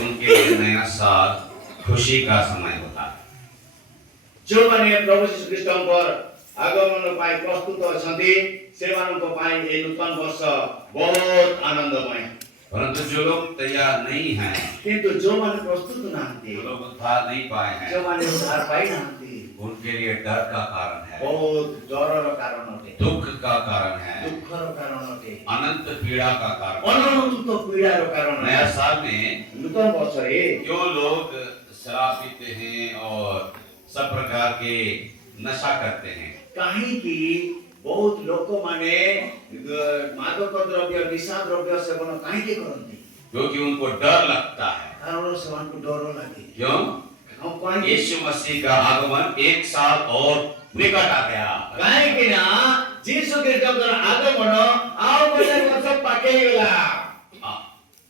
उनके लिए नया साल खुशी का समय होता है। जोमाने प्रभु यीशु ख्रीष्टଙ୍କର आगमन ପାଇଁ ପ୍ରସ୍ତୁତ ଅଛନ୍ତି ସେମାନଙ୍କ ପାଇଁ ଏହି ନୂତନ ବର୍ଷ ବହୁତ ଆନନ୍ଦମୟ। परंतु जो लोग तैयार नहीं हैं, କିନ୍ତୁ ଯୋଉମାନେ ପ୍ରସ୍ତୁତ ନାହାନ୍ତି, जो लोग उद्धार नहीं पाए हैं, ଯୋଉମାନେ ଉଦ୍ଧାର ପାଇନାହାନ୍ତି, उनके लिए डर का कारण है, ବହୁତ ଡରର କାରଣ ଅଟେ, दुख का कारण है, ଦୁଃଖର କାରଣ ଅଟେ, अनंत पीड़ा का कारण है। ଅନନ୍ତ ପୀଡ଼ାର କାରଣ नया साल में ନୂତନ ବର୍ଷରେ क्यों लोग शराब पीते हैं और सब प्रकार के नशा करते हैं? କାହିଁକି ବହୁତ ଲୋକମାନେ ମାଦକ ଦ୍ରବ୍ୟ ନିଶା ଦ୍ରବ୍ୟ ସେବନ କାହିଁକି କରନ୍ତି? क्योंकि उनको डर लगता है। କାରଣ ସେମାନଙ୍କୁ ଡର ଲାଗେ। क्यों? କାହିଁକି? यीशु मसीह का आगमन एक साल और निकट आ गया। କାହିଁକି ନା ଯୀଶୁ ଖ୍ରୀଷ୍ଟଙ୍କର ଆଗମନ ଆଉ ଗୋଟେ ବର୍ଷ ପାଖେଇ ଗଲା।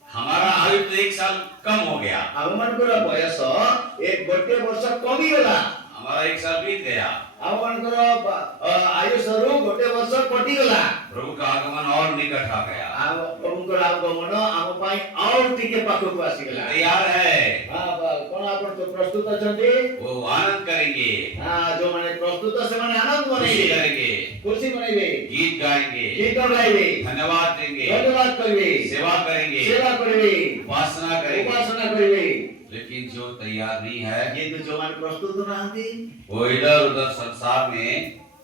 हमारा आयु तो एक साल कम हो गया, ଆମମାନଙ୍କର ବୟସ ଗୋଟେ ବର୍ଷ କମିଗଲା। हमारा एक साल बीत गया। ଆମମାନଙ୍କର ଆୟୁଷରୁ ଗୋଟେ ବର୍ଷ କଟିଗଲା। प्रभु का आगमन और निकट आ गया। ଆଉ ପ୍ରଭୁଙ୍କର ଆଗମନ ଆମ ପାଇଁ ଆଉ ଟିକେ ପାଖକୁ ଆସିଗଲା। तैयार है, କଣ ଆପଣ ତ ପ୍ରସ୍ତୁତ ଅଛନ୍ତି? वो आनंद करेंगे, ଯୋଉମାନେ ପ୍ରସ୍ତୁତ ସେମାନେ ଆନନ୍ଦ खुशी ମନେଇବେ, करेंगे, ଖୁସି ମନେଇବେ, गीत गाएंगे, ଗୀତ ଗାଇବେ, धन्यवाद देंगे, ଧନ୍ୟବାଦ କରିବେ, सेवा करेंगे, ସେବା କରିବେ, उपासना करेंगे। ଉପାସନା କରିବେ। लेकिन जो तैयार नहीं है, କିନ୍ତୁ ଯୋଉମାନେ ପ୍ରସ୍ତୁତ ନାହାନ୍ତି वो इधर उधर संसार में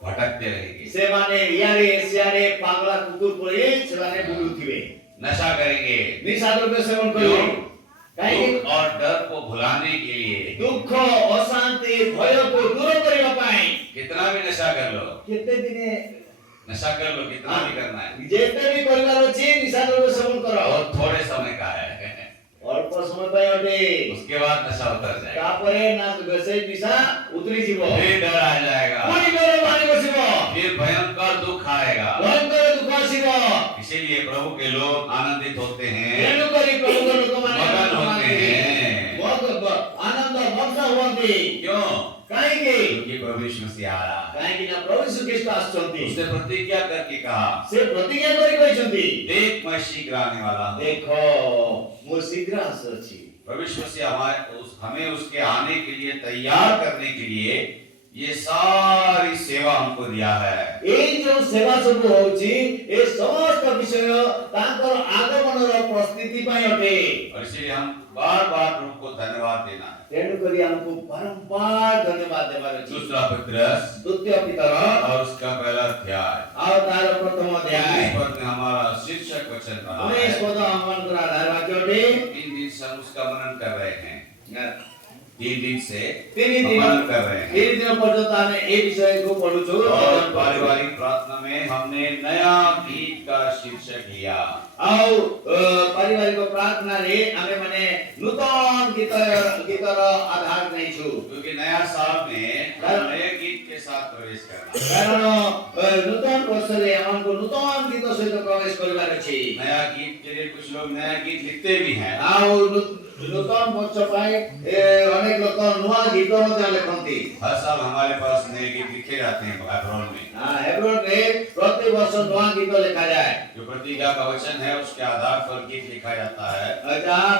भटकते रहेंगे, ସେମାନେ ଇଆଡେ ସିଆଡେ ପାଗଳା କୁକୁର ପରି ସେମାନେ ବୁଲୁଥିବେ, नशा करेंगे, ନିଶା ଦ୍ରବ୍ୟ ସେବନ କରିବେ। କାହିଁକି? दुख और डर को भुलाने के लिए। ଦୁଃଖ ଅଶାନ୍ତି ଭୟକୁ ଦୂର କରିବା ପାଇଁ। कितना भी नशा कर लो, କେତେ ଦିନେ नशा कर लो, कितना भी करना है, ଯେତେ ବି କରିବାର ଅଛି ନିଶା ଦ୍ରବ୍ୟ ସେବନ କର। और थोड़े समय का है, ଅଳ୍ପ ସମୟ ପାଇଁ ଅଟେ, उसके बाद नशा उतर जाएगा, ତାପରେ ନା ସେଇ ନିଶା ଉତରି ଯିବ, फिर डर आ जाएगा, ପୁଣି ଡର ବାହାରି ବସିବ, फिर भयंकर दुख आएगा। ଭୟଙ୍କର ଦୁଃଖ ଆସିବ। इसीलिए प्रभु के लोग आनंदित होते हैं, ତେଣୁକରି ପ୍ରଭୁଙ୍କ ଲୋକମାନେ मगन होते हैं। ଆନନ୍ଦ ମଗ୍ନ ହୁଅନ୍ତି। क्यों? କାହିଁକି? क्योंकि प्रभु यीशु मसीह आ रहा है। କାହିଁକି ନା ପ୍ରଭୁ ଯୀଶୁ ଖ୍ରୀଷ୍ଟ ଆସୁଛନ୍ତି। उसने प्रतिज्ञा करके कहा, ସେ ପ୍ରତିଜ୍ଞା କରି କହିଛନ୍ତି, देख मैं शीघ्र आने वाला हूँ। ଦେଖ ମୁଁ ଶୀଘ୍ର ଆସୁଅଛି। प्रभु यीशु मसीह हमें उसके आने के लिए तैयार करने के लिए ये सारी सेवा हमको दिया है। ଏଇ ଯୋଉ ସେବା ସବୁ ହଉଛି ଏ ସମସ୍ତ ବିଷୟ ତାଙ୍କର ଆଗମନର ପ୍ରସ୍ତୁତି ପାଇଁ ଅଟେ। और इसलिए हम बार बार प्रभु को धन्यवाद देना है। ତେଣୁକରି ଆମକୁ ବାରମ୍ବାର ଧନ୍ୟବାଦ ଦେବାର ଅଛି। दूसरा पत्रस ଦ୍ୱିତୀୟ ପିତର और उसका पहला अध्याय ଆଉ ତାର ପ୍ରଥମ ଅଧ୍ୟାୟ इस पद में हमारा शीर्षक वचन रहा 19 है। ପଦ ଆମମାନଙ୍କର ଆଧାର ବାକ୍ୟ ଅଟେ। 3 दिन से हम उसका मनन कर रहे हैं। 3 दिन से ତିନି हम ଦିନ मनन कर रहे हैं। ପର୍ଯ୍ୟନ୍ତ ଆମେ ଏ ବିଷୟକୁ ପଢୁଛୁ। और पारिवारिक प्रार्थना में हमने नया गीत का शीर्षक लिया। ଆଉ ପାରିବାରିକ ପ୍ରାର୍ଥନାରେ ଆମେ ମାନେ ନୂତନ ଗୀତର ଆଧାର ନେଇଛୁ। क्योंकि नया साल में हम नए गीत के साथ प्रवेश करना। କାରଣ ନୂତନ ବର୍ଷରେ ଆମକୁ ନୂତନ ଗୀତ ସହିତ ପ୍ରବେଶ କରିବାର ଅଛି। नया गीत के लिए कुछ लोग नया गीत लिखते भी हैं। ଆଉ ନୂତନ ବର୍ଷ ପାଇଁ ଅନେକ ଲୋକ ନୂଆ ଗୀତ ମଧ୍ୟ ଲେଖନ୍ତି। हर साल हमारे पास नए गीत लिखे जाते हैं हेब्रोन में। ହେବ୍ରୋନରେ ପ୍ରତି ବର୍ଷ ନୂଆ ଗୀତ ଲେଖାଯାଏ। जो प्रतिज्ञा का वचन है उसके आधार पर गीत लिखा जाता है। ଯାହା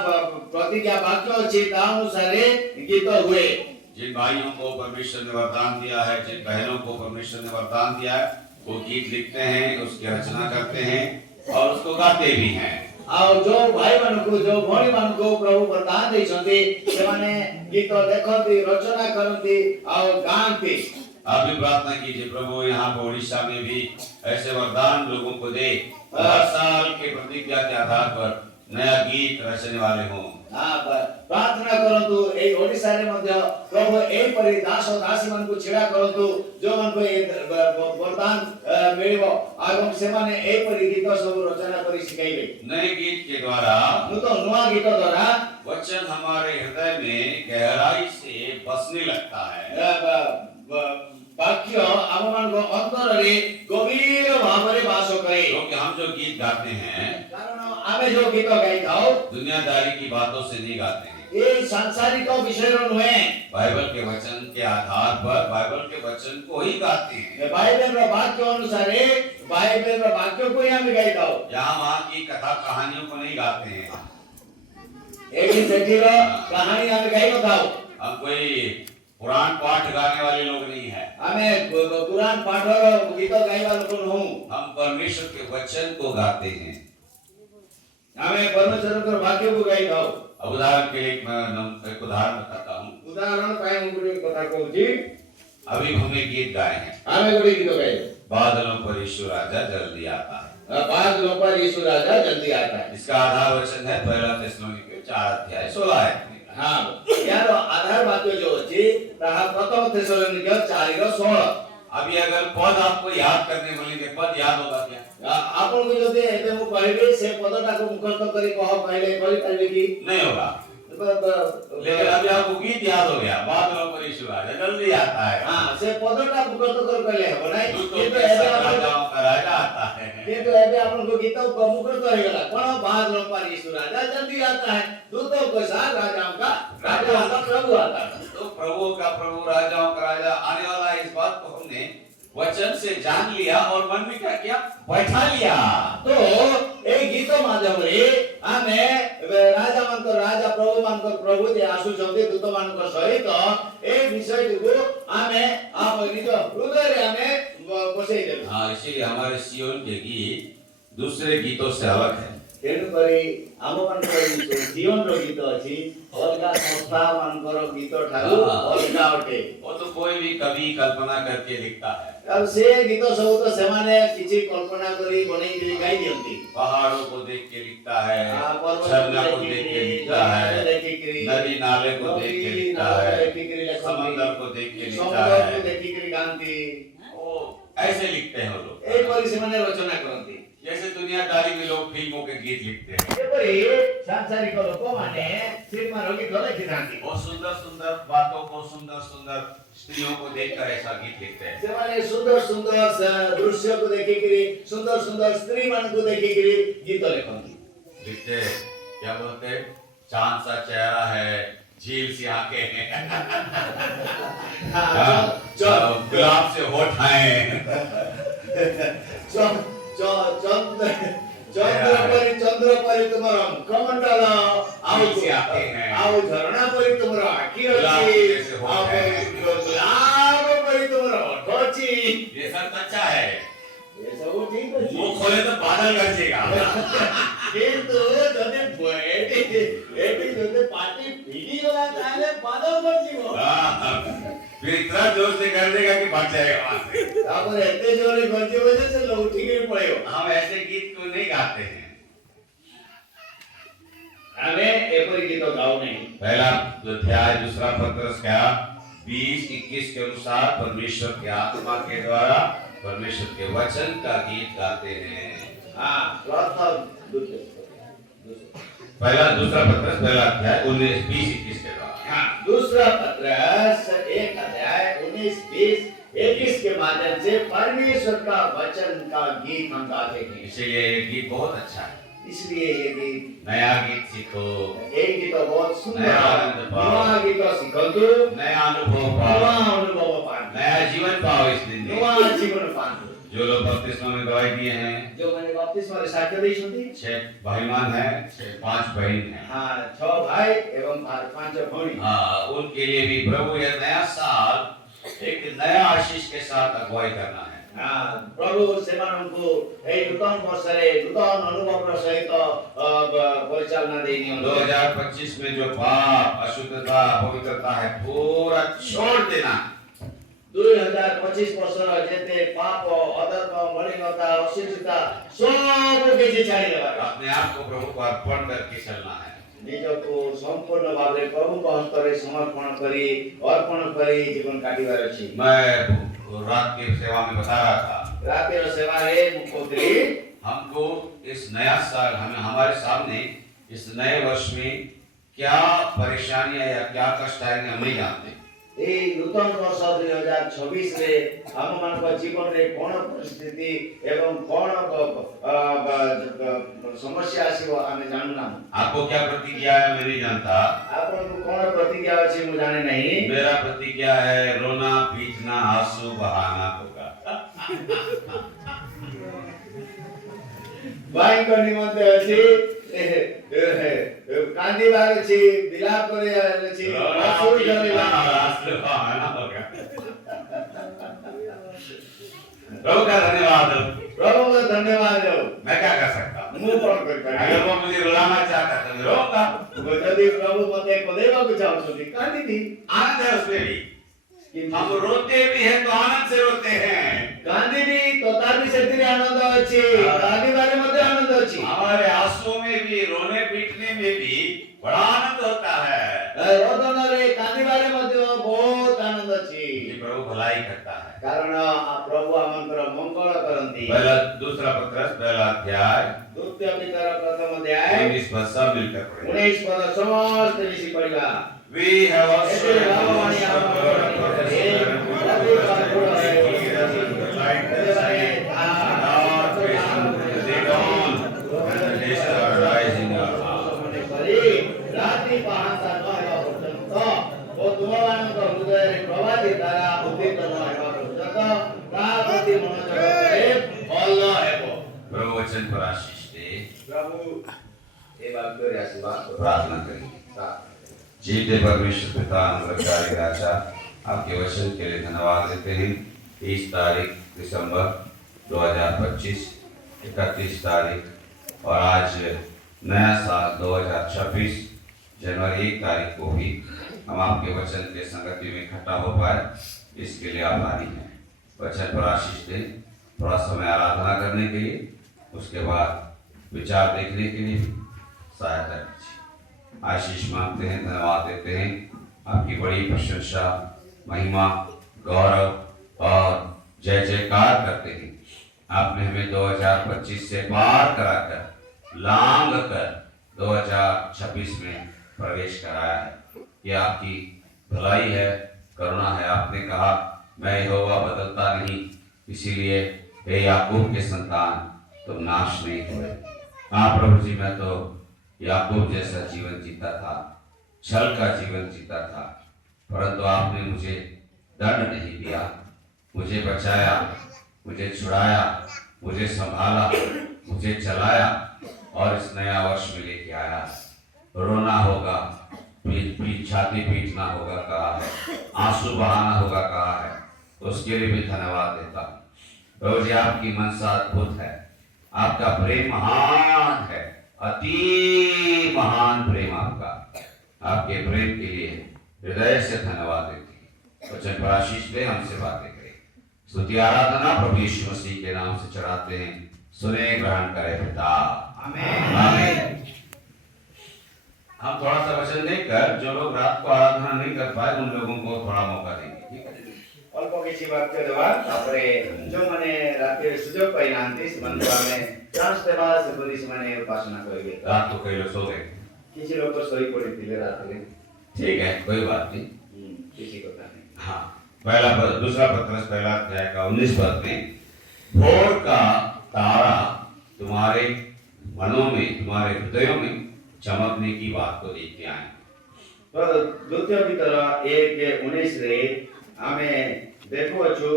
ପ୍ରତିଜ୍ଞା ବାକ୍ୟ ଅଛି ତା ଅନୁସାରେ ଗୀତ ହୁଏ। जिन भाइयों को परमेश्वर ने वरदान दिया है, जिन बहनों को परमेश्वर ने वरदान दिया है, वो गीत लिखते हैं, उसकी रचना करते हैं और उसको गाते भी हैं। ଆଉ ଯୋଉ ଭାଇମାନଙ୍କୁ ଯୋଉ ଭଉଣୀମାନଙ୍କୁ ପ୍ରଭୁ ବରଦାନ ଦେଇଛନ୍ତି ସେମାନେ ଗୀତ ଲେଖନ୍ତି, ରଚନା କରନ୍ତି ଆଉ ଗାଆନ୍ତି। आप भी प्रार्थना कीजिए प्रभु यहाँ पे उड़ीसा में भी ऐसे वरदान लोगों को दे, हर साल के प्रतिज्ञा के आधार पर नया गीत रचने वाले हों। ପ୍ରାର୍ଥନା କରନ୍ତୁ ଏଇ ଓଡ଼ିଶାରେ ମଧ୍ୟ ପ୍ରଭୁ ଏହିପରି ଦାସ ଦାସୀମାନଙ୍କୁ ଛିଡ଼ା କରନ୍ତୁ ଯୋଉମାନଙ୍କୁ ଏ ବରଦାନ ମିଳିବ ଏବଂ ସେମାନେ ଏହିପରି ଗୀତ ସବୁ ରଚନା କରି ଶିଖାଇବେ। नए गीत के द्वारा ନୂଆ ଗୀତ ଦ୍ୱାରା वचन हमारे हृदय में गहराई से बसने लगता है। ବାକ୍ୟ ଆମମାନଙ୍କ ଅନ୍ତରରେ ଗଭୀର ଭାବରେ ବାସ କରେ। क्योंकि हम जो गीत गाते हैं କାରଣ ଆମେ ଯୋଉ ଗୀତ ଗାଇଥାଉ दुनियादारी की बातों से नहीं गाते हैं। ଏ ସାଂସାରିକ ବିଷୟର ନୁହେଁ, बाइबल के वचन के आधार पर बाइबल के वचन को ही गाते हैं। ବାଇବେଲର ବାକ୍ୟ ଅନୁସାରେ ବାଇବେଲର ବାକ୍ୟକୁ ହିଁ ଆମେ ଗାଇଥାଉ। यहाँ वहाँ की कथा कहानियों को नहीं गाते हैं। एटी सेठीर कहानी आमे गाई नथाउ हम कोई पुराण पाठ गाने वाले लोग नहीं है। आमे पुराण पाठर गीत गाइबा लोक नहु हम परमेश्वर के वचन को गाते हैं। आमे परमेश्वर वाक्य को गाई थाउ। अब उदाहरण के लिए एक उदाहरण बताता हूँ। उदाहरण पाए मु गुटे कथा कहूची। अभी हमने गीत गाए हैं, आमे गुटे गीत गाई बादलों पर यीशु राजा जल्दी आता है। बादलों पर यीशु राजा जल्दी आता है। इसका आधार वचन है पहला थिस्सलुनीके 4:16। हाँ यार आधार वाक्य जो अछि ताहा प्रथम थिस्सलुनीके 4:16। अभी अगर पद आपको याद करने बोलेंगे, पद याद होगा क्या? आपन को जदि एते मु कहबे से पदटा को मुखस्थ करी कह कहले करि पाइबे कि नहीं होगा। लेकिन अभी आपको गीत याद हो गया, बादलों पर यीशु राजा जल्दी आता है। हां से पदटा मुखस्थ कर कहले हो नै दूतों के साथ राजाओं का राजा आता है। किंतु एबे आपन को गीत मुखस्थ कर गेला कोन बादलों पर यीशु राजा जल्दी आता है, दूतों के साथ राजाओं का प्रभु आता है। तो प्रभु का प्रभु राजाओं का राजा आने वाला है, इस बात को हमने वचन से जान लिया और मन में क्या किया, बैठा लिया। तो ए गीत माध्यम रे आमे राजा मान को राजा प्रभु मान को प्रभु जे आसु छथि दूत मान को सहित ए विषय को आमे आप निज हृदय रे आमे बसई देबे। हां, इसीलिए हमारे सियोन के गीत दूसरे गीतों से अलग है। तेनु करी आम मान को जीवन रो गीत अछि अलगा संस्था मान को गीत ठाकु अलगा अटे। वो तो कोई भी कवि कल्पना करके लिखता है। अब से गीत सब तो सेमाने किछि कल्पना करी बनै दिली गाई दियंती। पहाड़ों को देख के लिखता है, पर्वत झरना को देख के लिखता है, नदी नाले को देख के लिखता है, समंदर को देख के लिखता है, को देखि करी गांती। वो ऐसे लिखते हैं वो लोग। ए परि सेमाने रचना करंती। जैसे दुनियादारी में लोग फिल्मों के गीत लिखते हैं। ए परि सांसारिक लोक माने सिनेमा रो गीत लिखिथांती। वो सुंदर सुंदर बातों को, सुंदर सुंदर स्त्रियों को देखकर ऐसा गीत लिखते हैं। सेमाने सुंदर सुंदर दृश्य को देखि करी, सुंदर सुंदर स्त्री मान को देखि करी गीत लिखंती। लिखते क्या बोलते, चांद सा चेहरा है, झील सी आंखें हैं, गुलाब से होठ हैं, चंद्र परि तुमर कमंडल आउ झरना परि तुमर आखि अछि, गुलाब परि तुमर ओठ अछि। ये सब अच्छा है। ये सब ठीक अछि। मुंह खोले तो बादल गरजेगा। किंतु जदे एटी जदे पार्टी पीडी गला ताले बादल गरजिबो। फिर इतना जोर से कर देगा कि भाग जाएगा वहां से। तापर एते जोरे गरजिबो जे लोग उठी के पड़ेयो। हम ऐसे गीत को नहीं गाते हैं। हमें एपरी गीत गाओ नहीं। पहला अध्याय दूसरा पत्रस का 20-21 के अनुसार परमेश्वर के आत्मा के द्वारा परमेश्वर के वचन का गीत गाते हैं। हाँ, पहला दूसरा पत्रस पहला अध्याय 19-20-21 के द्वारा। हाँ, दूसरा पत्रस 1 अध्याय 19-20-21 के माध्यम से परमेश्वर का वचन का गीत हम गाते हैं। इसलिए ये गीत बहुत अच्छा है। इसलिए ये गीत नया गीत सीखो, एक गीत बहुत सुंदर नया आनंद पाओ, नया गीत सीखो, नया अनुभव नया पाओ, अनुभव पाओ, नया जीवन पाओ इस दिन में। नया जीवन पाओ। जो लोग बपतिस्मा में गवाही दिए हैं, जो मैंने बपतिस्मा रे साक्ष्य दी छथि, 6 भाईमान हैं, 5 बहन हैं। हाँ, 6 भाई एवं 5 भौणी। हाँ, उनके लिए भी प्रभु यह नया साल एक नया आशीष के साथ अगुवाई करना है। हाँ, प्रभु सेमानंकु ए नूतन वर्ष रे नूतन अनुभव र सहित परिचालना देनी। 2025 में जो पाप, अशुद्धता, पवित्रता है पूरा छोड़ देना। 2025 वर्ष र जेते पाप, अधर्म, मलिनता, अशुद्धता सब के छाड़ी देबा। अपने आप को प्रभु को अर्पण करके चलना है। निजको संपूर्ण भाव रे प्रभु को हस्ତରେ समर्पण करी अर्पण करी जीवन काटिबार अछि। मैं रात की सेवा में बता रहा था, रात रो सेवा रे मुखोत्री हमको इस नया साल हमारे सामने इस नए वर्ष में क्या परेशानियां या क्या कष्ट आएंगे हम नहीं जानते। ए नूतन वर्ष 2026 रे हम मान जीवन रे कोन परिस्थिति एवं कोन समस्या आसीबो आमे जानना। आपको क्या प्रतिज्ञा है मैं नहीं जानता। आपन को कोन प्रतिज्ञा अछि मु जाने नहीं। मेरा प्रतिज्ञा है रोना, पीटना, आंसू बहाना होगा। भाई को निमंत्रण अछि କାନ୍ଦିବାର ଅଛି ବିଲାପ କରିବାର ଅଛି ଅଶ୍ରୁ ଝରିବା प्रभु का धन्यवाद। प्रभु का धन्यवाद हो मैं क्या कर सकता हूँ? ମୁଁ କଣ କରିପାରିବି अगर वो मुझे रुलाना चाहता है तो मैं रोऊंगा। ଯଦି ପ୍ରଭୁ ମତେ କଦେଇବାକୁ ଚାହୁଁଛନ୍ତି କାନ୍ଦିବି आनंद है उसमें भी। କିନ୍ତୁ हम रोते भी हैं तो आनंद से रोते हैं। କାନ୍ଦିବି ତଥାପି ସେଥିରେ ଆନନ୍ଦ ଅଛି କାନ୍ଦିବାରେ ମଧ୍ୟ ଆନନ୍ଦ ଅଛି हमारे आंसुओं में भी, रोने पीटने में भी बड़ा आनंद होता है। ରୋଦନରେ କାନ୍ଦିବାରେ ମଧ୍ୟ ବହୁତ ଆନନ୍ଦ ଅଛି ये प्रभु भलाई करता है। କାରଣ ପ୍ରଭୁ ଆମଙ୍କର ମଙ୍ଗଳ କରନ୍ତି पहला दूसरा पत्रस पहला अध्याय ଦ୍ୱିତୀୟ ପିତର ପ୍ରଥମ ଅଧ୍ୟାୟ 19 पद सब मिलकर पढ़ेंगे। 19 ପଦ ସମସ୍ତେ ମିଶି ପଢିବା We have also ଏଥିରେ ଭାବବାଣୀ ଆମ ରାତି ପାହାନ୍ତା ନ ହେବା ପର୍ଯ୍ୟନ୍ତ ଓ ତୁମମାନଙ୍କ ହୃଦୟରେ ପ୍ରବାଦୀ ଦ୍ୱାରା ଉଦ୍ଦିତ ନ ହେବା ପର୍ଯ୍ୟନ୍ତ ତା ପ୍ରତି ମନୋଯୋଗ କଲେ ଭଲ ହେବ प्रभु वचन पर आशीष दे। ପ୍ରଭୁ ଏ ବାକ୍ୟରେ ଆସିବା प्रार्थना करेंगे। जीते परमेश्वर पिता अनुग्रहकारी राजा, आपके वचन के लिए धन्यवाद देते हैं। 30 तारीख दिसंबर 2025, 31 तारीख और आज नया साल 2026 जनवरी 1 तारीख को भी हम आपके वचन के संगति में इकट्ठा हो पाए, इसके लिए आभारी हैं। वचन पर आशीष दें, थोड़ा समय आराधना करने के लिए, उसके बाद विचार देखने के लिए सहायता कीजिए। आशीष मांगते हैं, धन्यवाद देते हैं, आपकी बड़ी प्रशंसा, महिमा, गौरव और जय जयकार करते हैं। आपने हमें 2025 से पार कराकर लांग कर 2026 में प्रवेश कराया है। ये आपकी भलाई है, करुणा है। आपने कहा मैं यहोवा बदलता नहीं, इसीलिए हे याकूब के संतान तुम नाश नहीं हुए। हाँ प्रभु जी, मैं तो याकूब जैसा जीवन जीता था, छल का जीवन जीता था, परंतु आपने मुझे दंड नहीं दिया, मुझे बचाया, मुझे छुड़ाया, मुझे संभाला, मुझे चलाया और इस नया वर्ष में लेके आया। रोना होगा, छाती पीटना होगा कहा है, आंसू बहाना होगा कहा है, उसके लिए भी धन्यवाद देता हूँ। प्रभु जी, आपकी मनसा अद्भुत है, आपका प्रेम महान है, अति महान प्रेम आपका। आपके प्रेम के लिए हृदय से धन्यवाद देते हैं। वचन पर आशीष दे, हमसे बातें करें। स्तुति आराधना प्रभु यीशु मसीह के नाम से चढ़ाते हैं, सुने ग्रहण करे पिता। आमीन। आमीन। हम थोड़ा सा वचन देकर जो लोग रात को आराधना नहीं कर पाए उन लोगों को थोड़ा मौका देंगे, ठीक है? ଅଳ୍ପ କିଛି ବାକ୍ୟ ଦେବା ତାପରେ ଯେଉଁମାନେ ରାତିରେ ସୁଯୋଗ ପାଇନାହାନ୍ତି ସେମାନଙ୍କୁ ଆମେ ଚାନ୍ସ ଦେବା, ସେପରି ସେମାନେ ଉପାସନା କରିବେ। रात को कई लोग सो गए, କିଛି ଲୋକ ଶୋଇ ପଡ଼ିଥିଲେ ରାତିରେ ठीक है, कोई बात नहीं। କିଛି କଥା ନାହିଁ हाँ, दूसरा पत्रस पहला अध्याय का 19 पद में भोर का तारा तुम्हारे मनों में, तुम्हारे हृदयों में चमकने की बात को देखते आए। तो द्वितीय पितर 1:19 रे ଆମେ ଦେଖୁଅଛୁ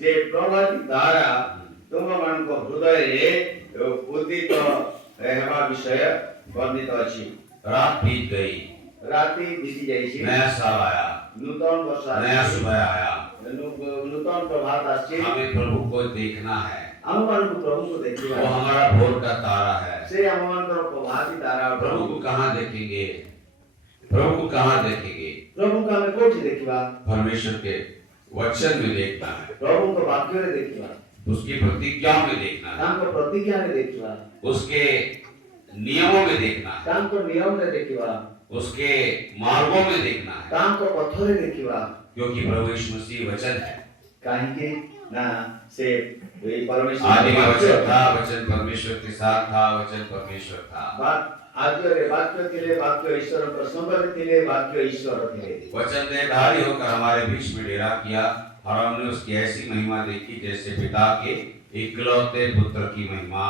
ଯେ ପ୍ରଭାତୀ ତାରା ତୁମମାନଙ୍କ ହୃଦୟରେ ଉଦିତ ହେବା ବିଷୟ ବର୍ଣ୍ଣିତ ଅଛି। रात बीत गई, ରାତି ବିତି ଯାଇଛି, नया साल आया, ନୂତନ ବର୍ଷ नया ଆସିଛି, सुबह आया। ନୂତନ ପ୍ରଭାତ ଆସିଛି। हमें प्रभु को देखना है, ଆମମାନଙ୍କୁ ପ୍ରଭୁଙ୍କୁ ଦେଖିବା, वो हमारा भोर का तारा है। ସେ ଆମମାନଙ୍କର ପ୍ରଭାତୀ ତାରା। प्रभु को कहाँ देखेंगे? प्रभु को कहाँ देखेंगे? ପ୍ରଭୁଙ୍କୁ ଆମେ କୋଉଠି ଦେଖିବା? परमेश्वर के वचन में देखना है, ପ୍ରଭୁଙ୍କ ବାକ୍ୟରେ ଦେଖିବା, उसकी प्रतिज्ञा में देखना है, ତାଙ୍କ ପ୍ରତିଜ୍ଞାରେ ଦେଖିବା, उसके नियमों में देखना है, ତାଙ୍କ ନିୟମରେ ଦେଖିବା, उसके मार्गों में देखना है, ତାଙ୍କ ପଥରେ ଦେଖିବା। क्योंकि प्रभु यीशु मसीह वचन है। କାହିଁକି ନା ସେ परमेश्वर आदि में वचन था, वचन परमेश्वर के साथ था, वचन परमेश्वर था। आद्ୟରେ वाक्य ଥିଲେ, वाक्य ईश्वरଙ୍କ संगରେ ଥିଲେ, वाक्य ईश्वर ଥିଲେ। वचन देहधारी होकर हमारे बीच में डेरा किया और हमने उसकी ऐसी महिमा देखी जैसे पिता के इकलौते पुत्र की महिमा।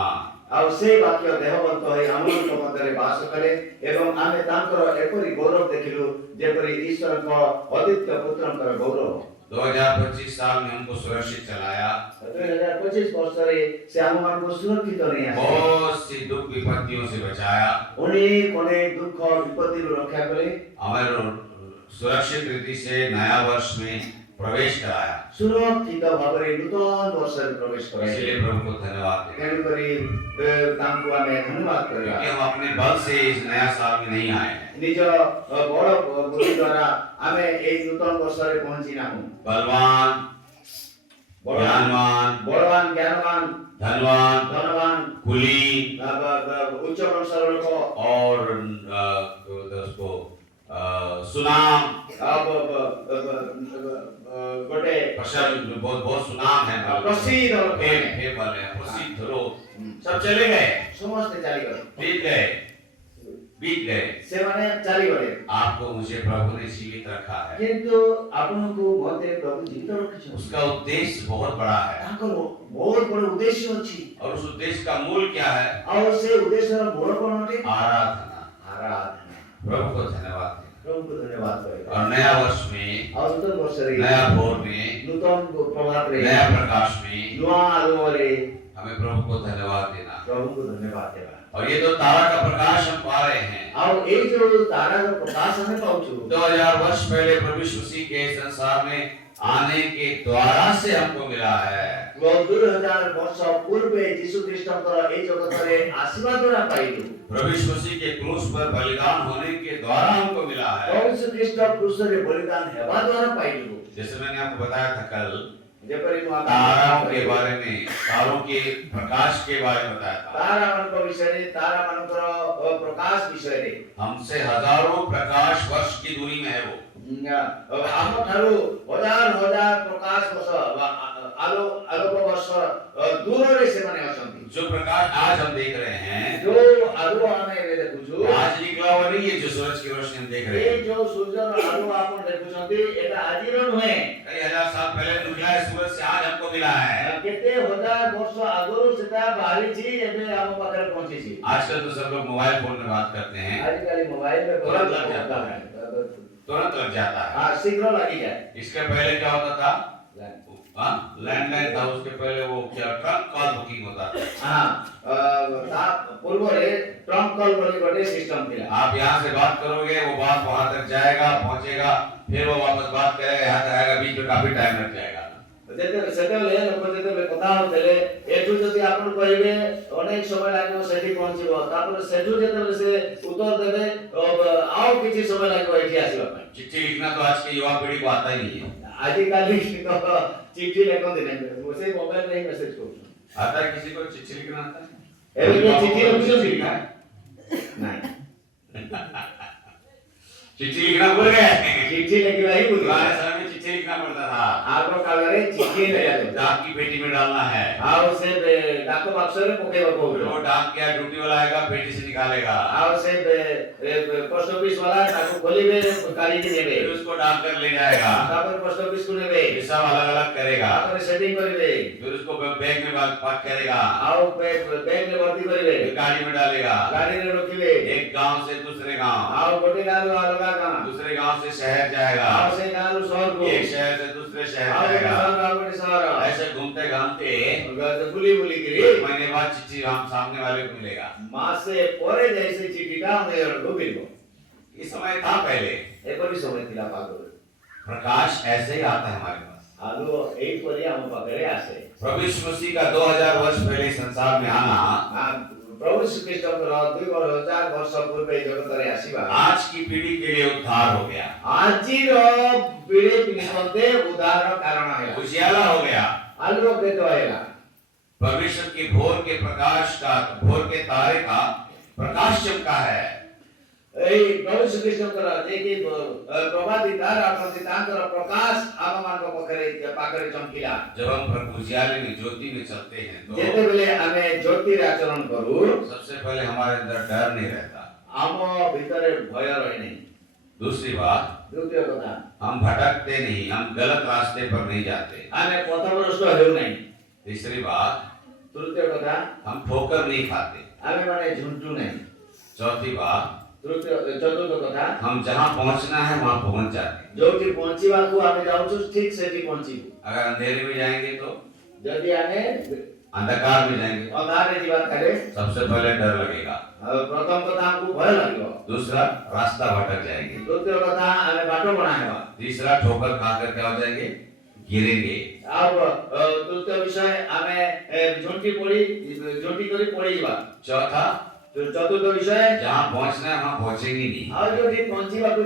ଆଉ ସେ ବାକ୍ୟ ଦେହବନ୍ତ ହୋଇ ଆମମାନଙ୍କ ମଧ୍ୟରେ ବାସ କଲେ ଏବଂ ଆମେ ତାଙ୍କର ଏପରି ଗୌରବ ଦେଖିଲୁ ଯେପରି ଈଶ୍ୱରଙ୍କ ଅଦ୍ୱିତୀୟ ପୁତ୍ରଙ୍କର ଗୌରବ। 2025 साल में हमको सुरक्षित चलाया। 2025 ବର୍ଷରେ ସେ ଆମମାନଙ୍କୁ ସୁରକ୍ଷିତ ନେଇ ଆସିଲେ। बहुत सी दुख विपत्तियों से बचाया। ଅନେକ ଅନେକ ଦୁଃଖ ବିପତ୍ତିରୁ ରକ୍ଷା କଲେ। हमारे सुरक्षित रीति से नया वर्ष में प्रवेश कराया। ସୁରକ୍ଷିତ ଭାବରେ ନୂତନ ବର୍ଷରେ ପ୍ରବେଶ କରାଇଲେ। इसलिए प्रभु को धन्यवाद देते हैं। ତେଣୁକରି ତାଙ୍କୁ ଆମେ ଧନ୍ୟବାଦ କରିବା। क्योंकि हम अपने बल से इस नया साल में नहीं आए हैं। ନିଜ ବଳ ବୁଦ୍ଧି ଦ୍ୱାରା ଆମେ ଏଇ ନୂତନ ବର୍ଷରେ ପହଞ୍ଚି ନାହୁଁ। बलवान, ज्ञानवान, ବଳବାନ ଜ୍ଞାନବାନ धनवान, ଧନବାନ कुली ଉଚ୍ଚ ବଂଶର ଲୋକ और उसको सुनाम, ଗୋଟେ प्रसिद्ध, बहुत बहुत सुनाम है। ପ୍ରସିଦ୍ଧ ଲୋକ फेमस है, प्रसिद्ध लोग सब चले गए, ସମସ୍ତେ ଚାଲିଗଲେ। बीत गए। ସେମାନେ ଚାଲିଗଲେ। आपको मुझे प्रभु ने जीवित रखा है। କିନ୍ତୁ ଆପଣଙ୍କୁ ମୋତେ ପ୍ରଭୁ ଜୀବିତ ରଖିଛନ୍ତି। उसका उद्देश्य बहुत बड़ा है। ତାଙ୍କର ବହୁତ ବଡ଼ ଉଦ୍ଦେଶ୍ୟ ଅଛି। और उस उद्देश्य का मूल क्या है? ଆଉ ସେ ଉଦ୍ଦେଶ୍ୟର ମୂଳ କ'ଣ ଅଟେ? आराधना। ଆରାଧନା। प्रभु को धन्यवाद दें। ପ୍ରଭୁଙ୍କୁ ଧନ୍ୟବାଦ କରିବା। और नया वर्ष में, ଆଉ ନୂତନ ବର୍ଷରେ नया भोर में, ନୂତନ ପ୍ରଭାତରେ नया प्रकाश में ନୂଆ ଆଲୋକରେ हमें प्रभु को धन्यवाद देना। ପ୍ରଭୁଙ୍କୁ ଧନ୍ୟବାଦ ଦେବା। और ये जो तारा का प्रकाश हम पा रहे हैं, ଆଉ ଏଇ ଯୋଉ ତାରାର ପ୍ରକାଶ ଆମେ ପାଉଛୁ 2000 वर्ष पहले प्रभु यीशु मसीह के संसार में आने के द्वारा से हमको मिला है। 2000 ବର୍ଷ ପୂର୍ବେ ଯୀଶୁ ଖ୍ରୀଷ୍ଟଙ୍କର ଏଇ ଜଗତରେ ଆସିବା ଦ୍ୱାରା ପାଇଲୁ। प्रभु यीशु मसीह के क्रूस पर बलिदान होने के द्वारा हमको मिला है। ପ୍ରଭୁ ଯୀଶୁ ଖ୍ରୀଷ୍ଟ କ୍ରୁଶରେ ବଳିଦାନ ହେବା ଦ୍ୱାରା ପାଇଲୁ। जैसे मैंने आपको बताया था कल, ଯେପରି ମୁଁ ताराओं के बारे में, तारों के प्रकाश के बारे में बताया था। ତାରାମାନଙ୍କ ବିଷୟରେ ତାରାମାନଙ୍କର ପ୍ରକାଶ ବିଷୟରେ हमसे हजारों प्रकाश वर्ष की दूरी में है वो। ଆମ ଠାରୁ ହଜାର ହଜାର ପ୍ରକାଶ ବର୍ଷ ଆଲୋକ ବର୍ଷ ଦୂରରେ ସେମାନେ ଅଛନ୍ତି। जो प्रकाश आज हम देख रहे हैं, ଯୋଉ ଆଲୁଅ ଆମେ ଏବେ ଦେଖୁଛୁ आज निकला हुआ नहीं है। जो सूरज की रोशनी हम देख रहे ଏ हैं, ଯୋଉ ସୂର୍ଯ୍ୟର ଆଲୁଅ ଆପଣ ଦେଖୁଛନ୍ତି ଏଟା ଆଜିର ନୁହେଁ। कई हजार साल पहले निकला है सूरज से, आज हमको मिला है। କେତେ ହଜାର ବର୍ଷ ଆଗରୁ ସେଟା ବାହାରିଛି, ଏବେ ଆମ ପାଖରେ ପହଞ୍ଚିଛି। आजकल तो सब लोग मोबाइल फोन में बात करते हैं, ଆଜିକାଲି ମୋବାଇଲରେ तुरंत लग जाता है, तुरंत लग जाता है। ଶୀଘ୍ର ଲାଗିଯାଏ। इसके पहले क्या होता था? लैंडलाइन था, उसके पहले वो क्या ट्रंक कॉल बुकिंग होता था। ତା ପୂର୍ବରେ ଟ୍ରଙ୍କ କଲ୍ ବୋଲି ଗୋଟେ ସିଷ୍ଟମ ଥିଲା। आप यहाँ से बात करोगे, वो बात वहां तक जाएगा, पहुंचेगा, फिर वो वापस बात करेगा, यहाँ तक आएगा, बीच में काफी टाइम लग जाएगा। ସେତେବେଳେ ଲୋକ ଯେତେବେଳେ କଥା ହଉଥିଲେ, ଏଠୁ ଯଦି ଆପଣ କହିବେ ଅନେକ ସମୟ ଲାଗିବ ସେଠି ପହଞ୍ଚିବ, ତାପରେ ସେଠୁ ଯେତେବେଳେ ସେ ଉତ୍ତର ଦେବେ ଆଉ କିଛି ସମୟ ଲାଗିବ ଏଠି ଆସିବା ପାଇଁ। चिट्ठी लिखना तो आज की युवा पीढ़ी को आता ही नहीं है। ଆଜିକାଲି ଚିଠି ଲେଖନ୍ତି ନାହିଁ, ସେଇ ମୋବାଇଲରେ ହିଁ ମେସେଜ କରୁଛନ୍ତି। आता है किसी को चिट्ठी लिखना आता है? ଏବେ କିଏ ଚିଠି ଲେଖୁଛନ୍ତି? लिखा है? ନାହିଁ, चिट्ठी लिखना भूल गए। ଚିଠି ଲେଖିବା ହିଁ ଭୁଲି पुराने ଗଲେ। समय में चिट्ठी लिखना पड़ता था। ଆଗ କାଳରେ ଚିଠି ଲେଖାଯାଉଥିଲା। डाक की पेटी में डालना है, ଆଉ ସେ ଡାକ ବାକ୍ସରେ ପକେଇବାକୁ वो ପଡିବ। डाक क्या ड्यूटी वाला आएगा, पेटी से निकालेगा, ଆଉ ସେ ପୋଷ୍ଟ ଅଫିସ ବାଲା ତାକୁ ଖୋଲିବେ, କାଢିକି ନେବେ, फिर उसको डाक कर ले जाएगा, ତାପରେ ପୋଷ୍ଟ ଅଫିସ କୁ ନେବେ, हिसाब अलग अलग करेगा, ତାପରେ ସେଟିଂ କରିବେ, फिर उसको बैग में पैक करेगा, ଆଉ ବ୍ୟାଙ୍କରେ ଭର୍ତ୍ତି କରିବେ, फिर गाड़ी में डालेगा, ଗାଡିରେ ରଖିବେ, एक गांव से दूसरे गांव, ଆଉ ଗୋଟେ ଗାଁରୁ ଅଲଗା ଗାଁ, दूसरे गांव से शहर जाएगा, ଆଉ ସେ ଗାଁରୁ ସହରକୁ, एक शहर से दूसरे शहर ଆଉ ଗୋଟେ जाएगा। ସହର ଆଉ ଗୋଟେ ସହର, ऐसे घूमते घामते ବୁଲି ବୁଲିକିରି एक महीने बाद चिट्ठी हम सामने वाले को मिलेगा। ମାସେ ପରେ ଯାଇ ସେ ଚିଠିଟା ଆମ ଘରକୁ ମିଳିବ। ये समय था पहले। ଏପରି ସମୟ ଥିଲା ପାଗରେ। प्रकाश ऐसे ही आता है हमारे पास। ଆଲୁଅ ଏଇପରି ଆମ ପାଖରେ ଆସେ। प्रभु यीशु मसीह का 2000 वर्ष पहले संसार में आना ପ୍ରଭୁ ଶ୍ରୀକୃଷ୍ଣଙ୍କର 2000 ବର୍ଷ ପୂର୍ବେ ଜଗତରେ ଆସିବା आज की पीढ़ी के लिए उद्धार हो गया, ଆଜିର ପିଢ଼ି ନିମନ୍ତେ ଉଦ୍ଧାର କାରଣ ହେଲା। उजियाला हो गया। ଆଲୋକିତ ହେଲା। परमेश्वर के भोर के प्रकाश का, भोर के तारे का प्रकाश चमका है। ଏଇ ପ୍ରଭୁ ଶ୍ରୀକୃଷ୍ଣଙ୍କର ଯେକି ପ୍ରଭାତୀ ତାରା ଅଟନ୍ତି, ତାଙ୍କର ପ୍ରକାଶ ଆମମାନଙ୍କ ପାଖରେ ଚମକିଲା। जब हम प्रभु उजियाले में, ज्योति में चलते हैं तो ଯେତେବେଳେ ଆମେ ଜ୍ୟୋତିରେ ଆଚରଣ କରୁ, सबसे पहले हमारे अंदर डर नहीं रहता। ଆମ ଭିତରେ ଭୟ ରହେ ନାହିଁ। दूसरी बात, ଦ୍ୱିତୀୟ କଥା, हम भटकते नहीं, हम गलत रास्ते पर नहीं जाते। ଆମେ ପଥଭ୍ରଷ୍ଟ ହେଉ ନାହିଁ। तीसरी बात, ତୃତୀୟ କଥା, हम ठोकर नहीं खाते। ଆମେ ମାନେ ଝୁଣ୍ଟୁ ନାହିଁ। चौथी बात, ତୃତୀୟ ଚତୁର୍ଥ କଥା हम जहाँ पहुँचना है वहाँ पहुँच जाते हैं। ଯୋଉଠି ପହଞ୍ଚିବାକୁ ଆମେ ଯାଉଛୁ ଠିକ ସେଠି ପହଞ୍ଚିବୁ। अगर अंधेरे में जाएंगे तो, ଯଦି ଆମେ अंधकार में जाएंगे ଅନ୍ଧାରରେ ଯିବା ତାହେଲେ सबसे पहले डर लगेगा। ପ୍ରଥମ କଥା ଆମକୁ ଭୟ ଲାଗିବ। दूसरा, रास्ता भटक जाएंगे। ଦ୍ୱିତୀୟ କଥା ଆମେ ବାଟ ବଣା ହେବା। तीसरा, ठोकर खाकर क्या हो जाएंगे, गिरेंगे। ଆଉ ତୃତୀୟ ବିଷୟ ଆମେ ଝୁଣ୍ଟି କରି ପଡିଯିବା। चौथा, ଚତୁର୍ଥ ବିଷୟ जहाँ पहुँचना है वहाँ पहुँचेंगे नहीं। ଆଉ ଯୋଉଠି ପହଞ୍ଚିବାକୁ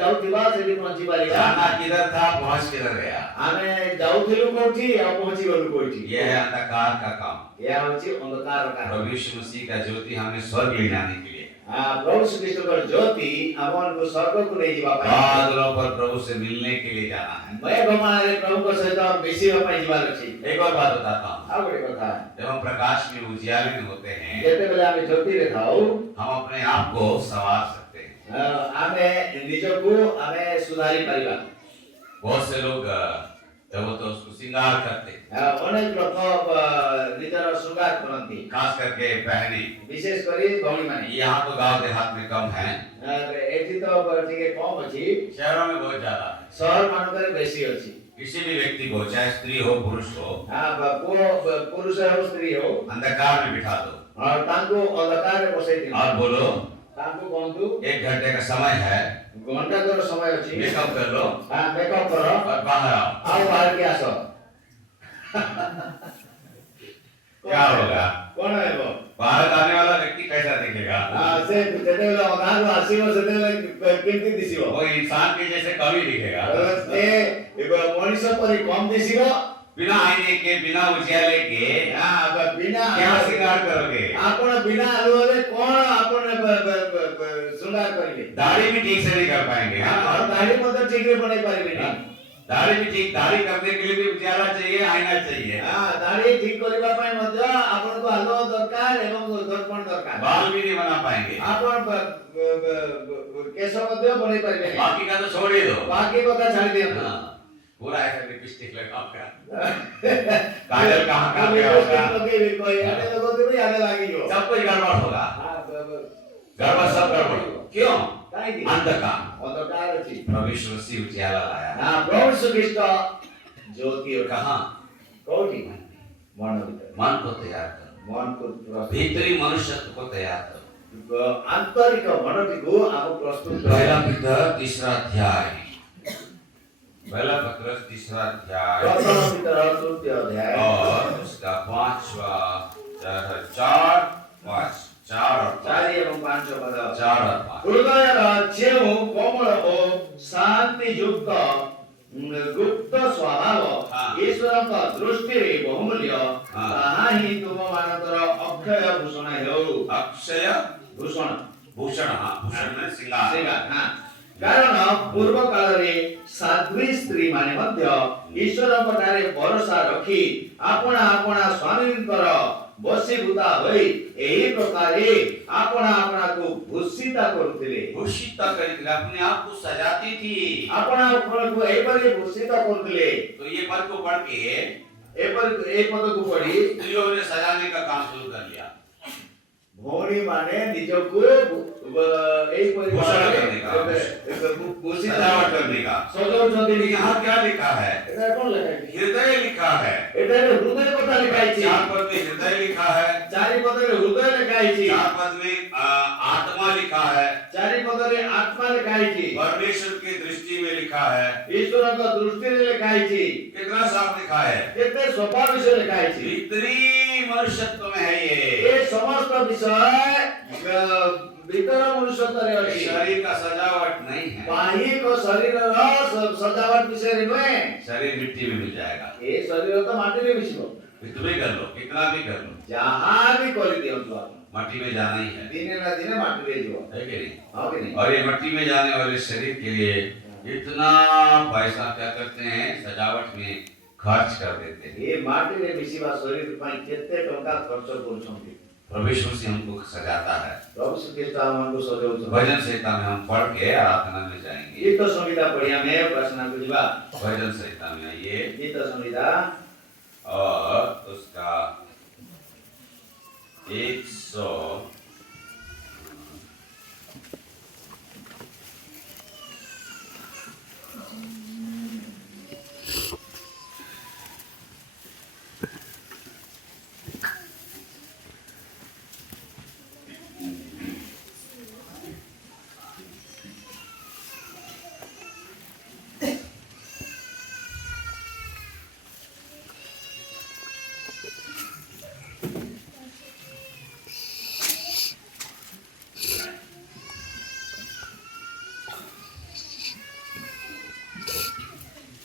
ଯାଉଥିବା ସେଠି ପହଞ୍ଚି ପାରିବା। जाना किधर था, पहुँच किधर गया। ଆମେ ଯାଉଥିଲୁ କୋଉଠି ଆଉ ପହଞ୍ଚି ଗଲୁ କୋଉଠି। यह है अंधकार का काम। ଏହା ହଉଛି ଅନ୍ଧକାର କାରଣ। प्रभु यीशु मसीह का ज्योति हमें स्वर्ग ले जाने के लिए, ପ୍ରଭୁ ଶ୍ରୀକୃଷ୍ଣଙ୍କର ଜ୍ୟୋତି ଆମମାନଙ୍କୁ ସ୍ୱର୍ଗକୁ ନେଇଯିବା ପାଇଁ, बादलों पर प्रभु से मिलने के लिए जाना है। ମେଘମାଳାରେ ପ୍ରଭୁଙ୍କ ସହିତ ମିଶିବା ପାଇଁ ଯିବାର ଅଛି। एक और बात बताता हूँ, ଆଉ ଗୋଟେ କଥା, जब हम प्रकाश में उजियाले में होते हैं, ଯେତେବେଳେ ଆମେ ଜ୍ୟୋତିରେ ଥାଉ हम अपने आप को संवार सकते हैं। ଆମେ ନିଜକୁ ଆମେ ସୁଧାରି ପାରିବା। बहुत से लोग जब वो तो उसको श्रृंगार करते हैं, ଅନେକ ଲୋକ ନିଜର ଶୃଙ୍ଗାର କରନ୍ତି, खास करके बहने। ବିଶେଷ କରି ଭଉଣୀମାନେ। यहाँ तो गांव देहात में कम है, ଏଠି ତ ଟିକେ କମ ଅଛି, शहरों में बहुत ज्यादा है। ସହର ମାନଙ୍କରେ ବେଶୀ ଅଛି। किसी भी व्यक्ति को, चाहे स्त्री हो पुरुष हो, ପୁରୁଷ ହଉ ସ୍ତ୍ରୀ ହଉ, अंधकार में बिठा दो ତାଙ୍କୁ ଅନ୍ଧକାରରେ ବସେଇ ଦିଅନ୍ତୁ। और बोलो, ତାଙ୍କୁ କୁହନ୍ତୁ 1 घंटे का समय है, ଘଣ୍ଟାକର ସମୟ ଅଛି, मेकअप कर लो ମେକଅପ୍ କର और बाहर आओ। ଆଉ ବାହାରକି ଆସ। क्या होगा? କଣ ହେବ? बाहर आने वाला व्यक्ति कैसा दिखेगा? ସେ ଯେତେବେଳେ ଅନ୍ଧାରରୁ ଆସିବ ସେତେବେଳେ କେମିତି ଦିଶିବ? वो इंसान के जैसे कवि दिखेगा, ସେ ମଣିଷ ପରି କମ ଦିଶିବ। बिना आईने के, बिना उजियाले के ବିନା क्या श्रृंगार करोगे? ଆପଣ ବିନା ଆଲୁଅରେ କଣ ଆପଣ ଶୃଙ୍ଗାର କରିବେ? दाढ़ी भी ठीक से नहीं कर पाएंगे। ଆଉ ଦାଢି ମଧ୍ୟ ଠିକରେ ବନେଇ ପାରିବେନି। दाढ़ी भी ठीक, दाढ़ी करने के लिए भी उजियाला चाहिए, आईना चाहिए। ଦାଢି ଠିକ କରିବା ପାଇଁ ମଧ୍ୟ ଆପଣଙ୍କୁ ଆଲୁଅ ଦରକାର ଏବଂ ଦର୍ପଣ ଦରକାର। बाल भी नहीं बना पाएंगे। ଆପଣ କେଶ ମଧ୍ୟ ବନେଇ ପାରିବେନି। बाकी का तो छोड़ ही दो। ବାକି କଥା ଛାଡି ଦିଅନ୍ତୁ। हाँ, पूरा ऐसा लिपस्टिक लगाओगे, काजल कहाँ कहाँ पे होगा, ଲଗେଇବି କହି ଆଡେ ଲଗଉଥିବି ଆଡେ ଲାଗିଯିବ। सब कुछ गड़बड़ होगा। गड़बड़, सब गड़बड़। क्यों? କାହିଁକି? अंधकार। ଅନ୍ଧକାର ଅଛି। प्रभु यीशु मसीह उजियाला लाया। ପ୍ରଭୁ ଶ୍ରୀଖ୍ରୀଷ୍ଟ ଜ୍ୟୋତି कहाँ? କୋଉଠି? ମନ ଭିତରେ। मन को तैयार करो, ମନକୁ भीतरी मनुष्यत्व को तैयार करो। ଆନ୍ତରିକ ମନଟିକୁ ଆମକୁ ପ୍ରସ୍ତୁତ पहला କରିବା। पत्र 3रा अध्याय, पहला पत्र 3रा अध्याय ପ୍ରଥମ ପିତର ତୃତୀୟ ଅଧ୍ୟାୟ और उसका 5वां 4 5 4 और 5 ଚାରି ଏବଂ ପାଞ୍ଚ ପଦ। 4 और 5। ହୃଦୟର ଯେଉଁ କୋମଳ ଓ ଶାନ୍ତି ଯୁକ୍ତ ଗୁପ୍ତ ସ୍ୱଭାବ ହଁ। ଈଶ୍ୱରଙ୍କ ଦୃଷ୍ଟିରେ ବହୁମୂଲ୍ୟ, ହଁ। ତାହା ହିଁ ତୁମମାନଙ୍କର ଅକ୍ଷୟ ଭୂଷଣ ହେଉ। अक्षय ଭୂଷଣ भूषण, हाँ, भूषण में श्रृंगार। କାରଣ ପୂର୍ବ କାଳରେ ସାଧ୍ୱୀ ସ୍ତ୍ରୀ ମାନେ ମଧ୍ୟ ଈଶ୍ୱରଙ୍କ ଠାରେ ଭରସା ରଖି ଆପଣା ଆପଣା ସ୍ୱାମୀଙ୍କର ବଶୀଭୂତା ହୋଇ ଏହି ପ୍ରକାରେ ଆପଣା ଆପଣାକୁ ଭୂଷିତ କରୁଥିଲେ। भूषित करके अपने आप को सजाती थी। ଆପଣା ଆପଣଙ୍କୁ ଏହିପରି ଭୂଷିତ କରୁଥିଲେ। तो ये पद को पढ़ के ଏ ପଦକୁ ପଢି स्त्रियों ने सजाने का काम शुरू कर लिया। ଭଉଣୀ ମାନେ ନିଜକୁ ଏହିପରି ଭୂଷଣ करने का, ଭୂଷିତ सजावट करने का। ସଜାଉଛନ୍ତି। यहाँ क्या लिखा है? ଏଟା କଣ ଲେଖା ହେଇଛି? हृदय लिखा है। ଏଠାରେ ହୃଦୟ କଥା ଲେଖା ହେଇଛି। 4 पद में हृदय लिखा है, ଚାରି ପଦରେ ହୃଦୟ ଲେଖା ହେଇଛି। 4 पद में आत्मा लिखा है, ଚାରି ପଦରେ ଆତ୍ମା ଲେଖା ହେଇଛି। परमेश्वर की दृष्टि में लिखा है। ଈଶ୍ୱରଙ୍କ ଦୃଷ୍ଟିରେ ଲେଖା ହେଇଛି। कितना साफ लिखा है? କେତେ ସଫା ବିଷୟ ଲେଖା ହେଇଛି। भीतरी मनुष्यत्व में है ଏ ये। ସମସ୍ତ ବିଷୟ ଭିତର ମନୁଷ୍ୟତ୍ୱରେ ଅଛି। शरीर का सजावट नहीं है। ବାହ୍ୟିକ ଶରୀରର ସଜାवଟ ବିଷୟରେ ନୁହେଁ। शरीर मिट्टी में मिल जाएगा। ଏ ଶରୀର ତ ମାଟିରେ ମିଶିବ। फिर तुम्हें कर लो, कितना भी कर लो, ଯାହା ବି କରିଦିଅନ୍ତୁ ଆପଣ, मट्टी में जाना ही है ଦିନେ ନା ଦିନେ ମାଟିରେ ଯିବ। कि नहीं? ହଁ କି ନାହିଁ? और ये मट्टी में जाने वाले शरीर के लिए इतना पैसा क्या करते हैं, सजावट में खर्च कर देते हैं। ଏ ମାଟିରେ ମିଶିବା ଶରୀର ପାଇଁ କେତେ ଟଙ୍କା ଖର୍ଚ୍ଚ କରୁଛନ୍ତି। परमेश्वर से हमको सजाता है। ପ୍ରଭୁ ଶ୍ରୀଖ୍ରୀଷ୍ଟ ଆମମାନଙ୍କୁ ସଜାଉଛନ୍ତି। भजन संहिता में हम पढ़ के आराधना में जाएंगे। ଗୀତ ସଂହିତା ପଢି ଆମେ ଉପାସନାକୁ ଯିବା। भजन संहिता में आइए ଗୀତ ସଂହିତା और उसका 100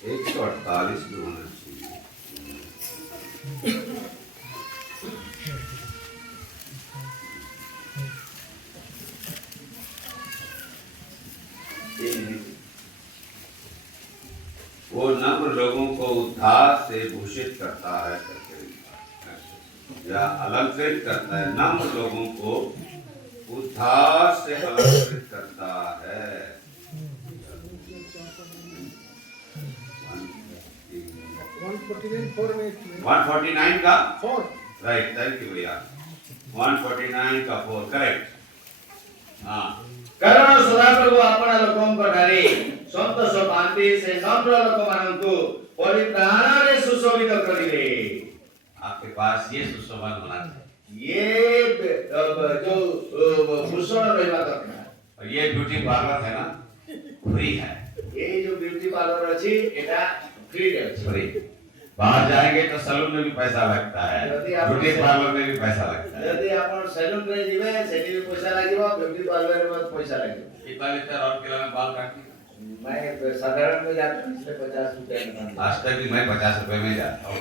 148 में होना चाहिए। वो नम्र लोगों को उद्धार से भूषित करता है या अलंकृत करता है। नम्र लोगों को उद्धार से अलंकृत करता है। 149 का 4 राइट, थैंक यू भैया। 149 का 4 करेक्ट। हाँ, କାରଣ ସଦାପ୍ରଭୁ ଆପଣା ଲୋକଙ୍କ ଠାରେ ସନ୍ତୋଷ ପାଆନ୍ତି, ସେ ନମ୍ର ଲୋକମାନଙ୍କୁ ପରିତ୍ରାଣରେ ସୁଶୋଭିତ କରିବେ। आपके पास ये सुशोभन होना चाहिए जो भूषण ରହିବା ଦରକାର। और ये ब्यूटी पार्लर है ना, फ्री है, ये जो ब्यूटी पार्लर ଅଛି ଏଟା फ्री ରେ ଅଛି। फ्री। बाहर जाएंगे तो सैलून में भी पैसा लगता है, ब्यूटी पार्लर में भी पैसा लगता है। ଯଦି ଆପଣ सैलून ରେ ଯିବେ ସେଠି ବି ପଇସା ଲାଗିବ, ब्यूटी पार्लर ରେ ମଧ୍ୟ पइसा ଲାଗିବ। कितना लेते हैं और किलो में बाल काटने का? मैं साधारण में जाता हूं, इसलिए 50 रुपए में। आज तक भी मैं 50 रुपए में जाता हूँ।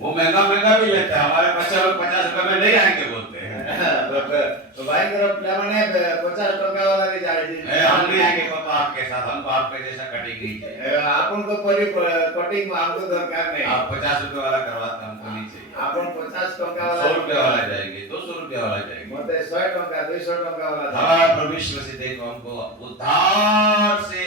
वो महंगा महंगा भी लेते हैं, हमारे बच्चे लोग 50 रुपए में नहीं आएंगे बोलते हैं। तो भाई मेरा प्लान है 50 टका वाला भी जाए। हम नहीं आएंगे पापा आपके साथ, हमको आपके जैसा कटिंग नहीं चाहिए। आपन को परी कटिंग में हमको दरकार नहीं। आप 50 रुपए वाला करवाते, हमको नहीं चाहिए। आपन 50 टका वाला 100 रुपए वाला जाएंगे, 200 रुपए वाला जाएंगे। मते 100 टका 200 टका वाला। हमारा परमेश्वर से देखो हमको उद्धार से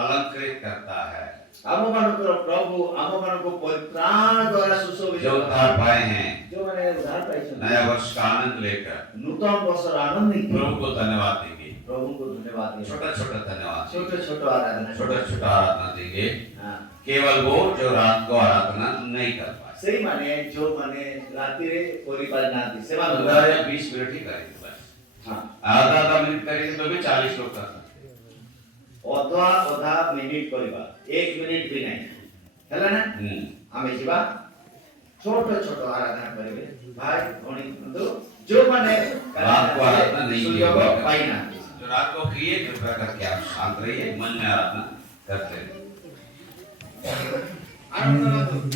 अलंकृत करता है। हम मानकर प्रभु हम मान को परित्राण द्वारा सुशोभित जो उद्धार पाए हैं, जो मैंने उद्धार पाए नया वर्ष का आनंद लेकर नूतन वर्ष आनंद नहीं प्रभु को धन्यवाद देंगे। प्रभु को धन्यवाद देंगे। छोटा छोटा धन्यवाद, छोटे छोटे आराधना, छोटा छोटा आराधना देंगे। हाँ, केवल वो जो रात को आराधना नहीं कर पाए, सही माने जो माने रात्रि रे परिपाल ना दी सेवा 15 या 20 मिनट ही करेंगे बस। हाँ, आधा आधा मिनट करेंगे तो भी 40 लोग कर सकते हैं। अधा अधा मिनिट करबा 1 मिनिट भी नहीं हैला ना। हमें जीवा छोट छोट आराधना करेंगे भाई भणी बंधु जो माने रात को आराधना नहीं सुयोग किया पाइना जो रात को किए, कृपया करके आप शांत रहिए, मन में आराधना करते रहिए। आनंद